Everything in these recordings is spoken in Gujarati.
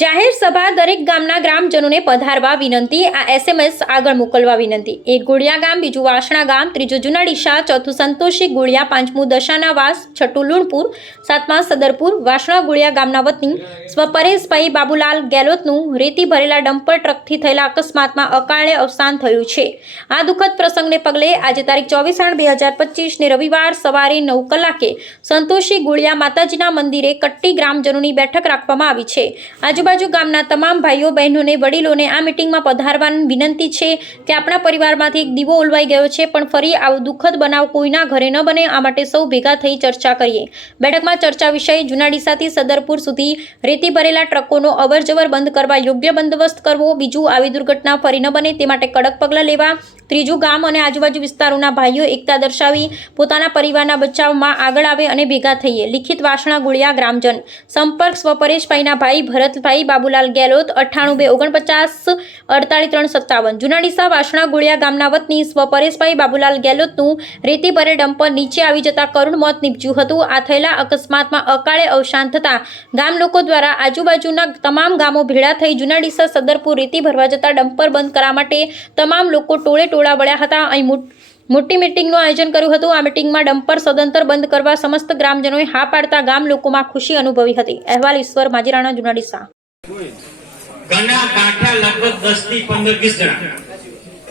જાહેર સભા દરેક ગામના ગ્રામજનોને પધારવા વિનંતી, આ એસએમએસ આગળ મોકલવા વિનંતી. એક ગુડિયા ગામ, બીજું વાસણા ગામ, ત્રીજું જુનાડીશા ચોથું સંતોષી ગુડિયા પાંચમું દશાના વાસ, છઠ્ઠું લુણપુર, સાતમા સદરપુર, વાસણા ગુડિયા ગામના વતની સ્વ પરેશભાઈ બાબુલાલ ગેલોતનું રેતી ભરેલા ડમ્પર ટ્રકથી થયેલા અકસ્માતમાં અકાળે અવસાન થયું છે. આ દુઃખદ પ્રસંગને પગલે આજે તારીખ ચોવીસ આઠ બે હજાર પચીસને રવિવાર સવારે નવ કલાકે સંતોષી ગુડિયા માતાજીના મંદિરે કટ્ટી ગ્રામજનોની બેઠક રાખવામાં આવી છે. આજુબાજુ ગામના તમામ ભાઈઓ, બહેનોને, વડીલોને આ મિટિંગમાં પધારવાની વિનંતી છે કે આપણા પરિવારમાંથી એક દીવો ઓલવાઈ ગયો છે, પણ ફરી આવો દુઃખદ બનાવ કોઈના ઘરે ન બને, આ માટે સૌ ભેગા થઈ ચર્ચા કરીએ. બેઠકમાં ચર્ચા વિષય જુનાડીસાથી સદરપુર સુધી રેતી ભરેલા ટ્રકોનો અવરજવર બંધ કરવા યોગ્ય બંદોબસ્ત કરવો, બીજું આવી દુર્ઘટના ફરી ન બને તે માટે કડક પગલાં લેવા, ત્રીજું ગામ અને આજુબાજુ વિસ્તારોના ભાઈઓ એકતા દર્શાવી પોતાના પરિવારના બચાવમાં આગળ આવે અને ભેગા થઈએ. લિખિત વાસણા ગુળિયા ગ્રામજન. સંપર્ક સ્વપરેશભાઈના ભાઈ ભરતભાઈ બાબુલાલ ગેલોત, અઠ્ઠાણું બે ઓગણપચાસ અડતાલીસ ત્રણ સત્તાવન. જુનાડીસા વાસણા ગુળિયા ગામના વતની સ્વ પરેશભાઈ બાબુલાલ ગેલોતનું રેતી ભરે ડમ્પર નીચે આવી જતા કરુણ મોત નીપજ્યું હતું. આ થયેલા અકસ્માતમાં અકાળે અવસાન થતાં ગામ લોકો દ્વારા આજુબાજુના તમામ ગામો ભેળા થઈ જુનાડીસા સદરપુર રેતી ભરવા જતા ડમ્પર બંધ કરવા માટે તમામ લોકો ટોળે ટોળા વળ્યા હતા. અહીં મોટી મિટિંગનું આયોજન કર્યું હતું. આ મિટિંગમાં ડમ્પર સદંતર બંધ કરવા સમસ્ત ગ્રામજનોએ હા પાડતા ગામ લોકોમાં ખુશી અનુભવી હતી. અહેવાલ ઈશ્વર માજીરાણા જુનાડીસા ઘણા ગાંઠ્યા લગભગ દસથી પંદર વીસ જણા.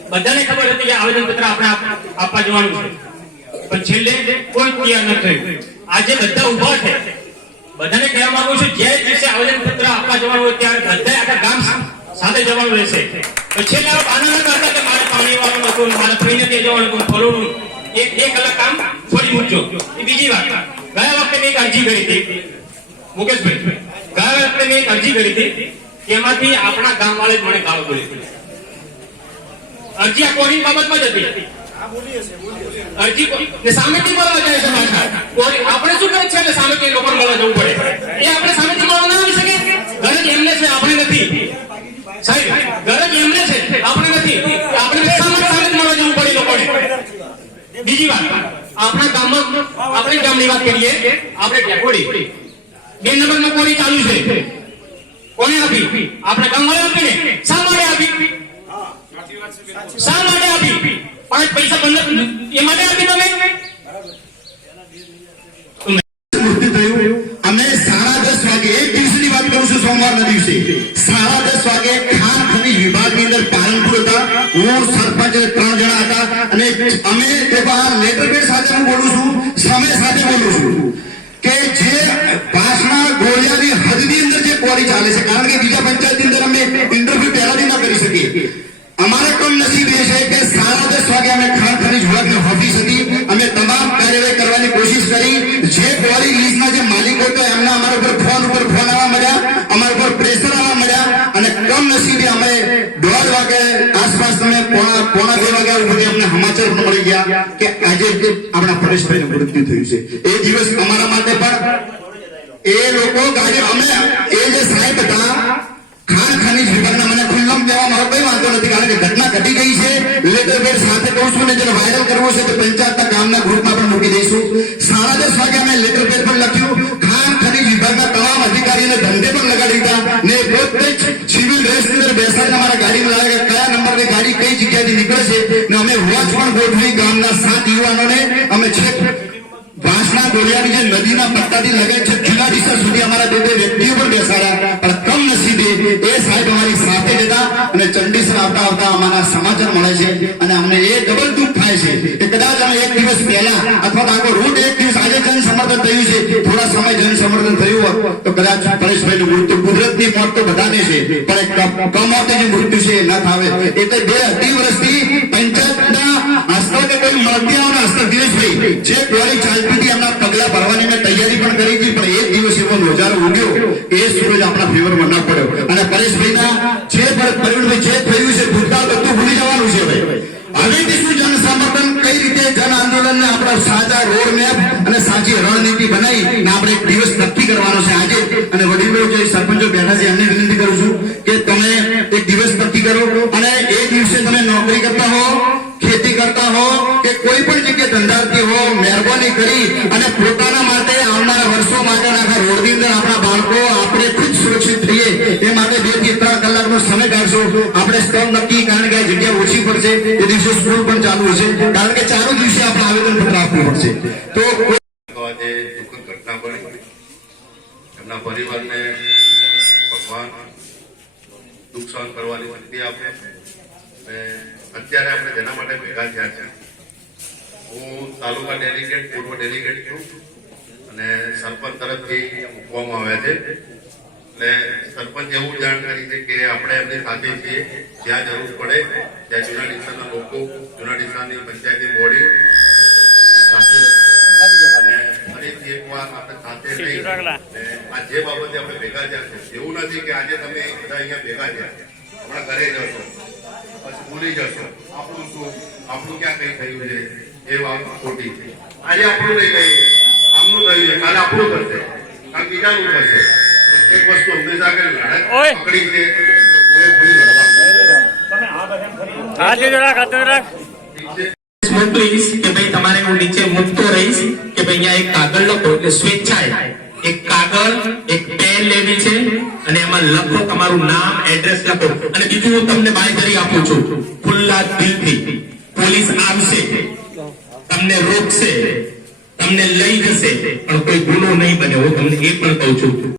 બધાને ખબર હતી કે આવેદન પત્ર આપણે આપવા જવાનું છે. પણ છેલ્લે કોઈ તૈયાર ન થયું. આજે બધા ઊભા છે. બધાને કહેવા માંગુ છું, જે દિવસે આવેદન પત્ર આપવા જવાનું હોય ત્યારે બધા આખા ગામ સાથે જવાનું રહેશે. પણ છેલ્લે આનંદ કરતા કે મારે પાણી વાળું હતું મારે ફરીને ત્યાં જવાનું હતું ફરવાનું. એક એક કલાક કામ છોડી મૂકજો. એ બીજી વાત. ગયા વખતે મેં એક અરજી કરી હતી. મુકેશભાઈ ગયા વખતે મેં એક અરજી કરી હતી કે એમાંથી આપણા ગામ વાળે મને ગાળો બોલી અરજી આ કોની બાબતમાં જ હતી? અરજી સામેથી મળવા જાય છે આપણે શું કરે છે એટલે સામેથી લોકો મળવા જવું પડે? એ આપણે સામેથી મળવા ના આવી શકે? ગરજ એમને છે, આપણે નથી. સાહેબ, ગરજ એમને છે, આપણે નથી. આપણે સામે સામે મળવા જવું પડે લોકોને. બીજી વાત, આપણા ગામમાં આપણે ગામની વાત કરીએ, આપણે ટેકોડી બે નંબરમાં કોરી ચાલુ છે? કોને આપી? આપણે ગામ વાળા આપી ને શા માટે આપી? શા માટે આપી? પાંચ પૈસા બંધ એ માટે આપી તમે? સાડા દસ વાગે વાત કરું છું સોમવારના દિવસે. સાડા દસ વાગે ખનીજ વિભાગની અંદર પાલનપુર હતા. હું, સરપંચ ત્રણ જણા હતા. અને અમે લેટર પેડ સાથે હું બોલું છું. સમય સાથે બોલું છું. કે જે પાસમાં ગોળિયાની હદની અંદર જે કોરી ચાલે છે, કારણ કે બીજા પંચાયતની અંદર અમે ઇન્ટરવ્યુ પહેલાથી ના કરી શકીએ. અમારે કમ નસીબ એ છે કે સાડા દસ વાગે અમે ખાણ ખનીજ વિભાગની ઓફિસ હતી. અમે તમામ કાર્યવાહી કરવાની કોશિશ કરી. જે કોરી લીઝના જે માલિકો હતા, એમના અમારા ઉપર ફોન ઉપર ફોન આવવા મળ્યા, અમારા ઉપર પ્રેશર આવવા મળ્યા. અને કમ નસીબે અમે દોઢ વાગે આસપાસ તમે પોણા પોણા બે વાગ્યા ઉપર અમને ગયા કે આજે આપણા પરેશભાઈનું મૃત્યુ થયું છે. એ દિવસ અમારા માટે પણ એ લોકો ગાડી અમે એ જે સાહેબ હતા ને જેને વાયરલ કરવો છે તો પંચાયતના ગામના ગ્રુપમાં પણ મૂકી દઈશું. સાડા દસ વાગે અમે લેટર પેડ પણ લખ્યું, ખાણ ખનીજ વિભાગના તમામ અધિકારીઓને ધંધે પણ લગાડી દીધા ને પોતે જ અમારા ગાડીમાં લાગે કયા નંબરની ગાડી કઈ જગ્યાથી નીકળે છે ને અમે પણ ગોઠવી ગામના સાત યુવાનોને અમે છેક વાંસના ગોળિયાની જે નદીના પત્તાથી લગે છે જુના દિશા સુધી અમારા બે બે વ્યક્તિઓ પણ બેસાડ્યા. પણ કમ નસીબે એ સાહેબ અમારી સાથે ચંડીસર આવતા આવતા અમારા સમાચાર મળે છે અને અમને એ ડબલ દુઃખ થાય છે કે કદાચ અમે એક દિવસ પહેલા અથવા આખો રૂટ એક દિવસ આજે જન થયું છે, થોડા સમય જન થયું હોત, તો કદાચ પરેશભાઈનું મૃત્યુ, કુદરતની મોત તો બધાને છે, પણ કમોતે જે મૃત્યુ છે ન થાવે. એટલે બે અઢી વર્ષથી પંચાયતના હસ્તક કોઈ મળતિયાઓના હસ્તક દિનેશભાઈ, જે ક્વોરી ચાલતી હતી, એમના પગલા ભરવાની મેં તૈયારી પણ કરી હતી, પણ એક દિવસ એવો રોજારો ઉગ્યો એ સૂરજ આપણા ફેવરમાં ન પડ્યો અને પરેશભાઈના જે પણ પ્રવીણભાઈ જે થયું છે ભૂતકાળ બધું ભૂલી જવાનું છે ભાઈ હવેથી શું જન સમર્થન કઈ રીતે જન આંદોલનને આપણા સાચા અને સાચી રણનીતિ બનાવી ને આપણે એક દિવસ નક્કી કરવાનો છે આજે. અને વડીલો જે સરપંચો બેઠા છે, એમને વિનંતી કરું છું કે તમે એક દિવસ નક્કી કરો. અને એ દિવસે તમે નોકરી કરતા હો, ખેતી કરતા હો કે કોઈ પણ જગ્યાએ ધંધાર્થી હો મહેરબાની કરી અને પોતાના માટે આવનારા વર્ષો માટે આખા રોડની અંદર આપણા બાળકો આપણે ખુદ સુરક્ષિત થઈએ એ માટે આપણે સ્થળ નક્કી, કારણ કે આ જગ્યા ઓછી પડશે. એ દિવસે સ્કૂલ પણ ચાલુ હશે. કારણ કે ચાલુ દિવસે આપણે આવેદન પત્ર આપવું પડશે. તો દુઃખદ ઘટના બની. એમના પરિવારને ભગવાન સહન કરવાની શક્તિ આપે. અત્યારે આપણે જેના માટે ભેગા થયા છે હું તાલુકા ડેલિગેટ પૂર્વ ડેલિગેટ છું અને સરપંચ તરફથી મૂકવામાં આવ્યા છે. એટલે સરપંચ એવું જાણ કરી છે કે આપણે એમની સાથે છીએ જ્યાં જરૂર પડે ત્યાં જૂના ડિસાના લોકો જૂના ડિસાની પંચાયતી બોડી ફરીથી એકવાર આપણે સાથે રહી આ જે બાબતે આપણે ભેગા થયા છે એવું નથી કે આજે તમે બધા અહીંયા ભેગા થયા. હમણાં ઘરે જશો પછી ભૂલી જશો આપણું શું? આપણું ક્યાં કઈ થયું છે? એ વાત ખોટી છે. આજે આપણું નહીં થયું. આમનું થયું છે. કાલે આપણું કરશે કાલે બીજાનું કરશે એક વસ્તુ હંમેશા કે લડત પકડી છે. કોઈ ભૂલી કે ભાઈ તમારે હું નીચે મૂકતો રહીશ. કે ભાઈ અહીંયા એક કાગળ લખો એટલે સ્વેચ્છાએ. એક કાગળ એક પેન લેવી છે અને એમાં લખો તમારું નામ એડ્રેસ લખો. અને બીજું હું તમને બાંયધરી આપું છું. ખુલ્લા દિલથી. પોલીસ આવશે. તમને રોકશે, તમને લઈ જશે, પણ કોઈ ગુનો નહીં બને. હું તમને એ પણ કહું છું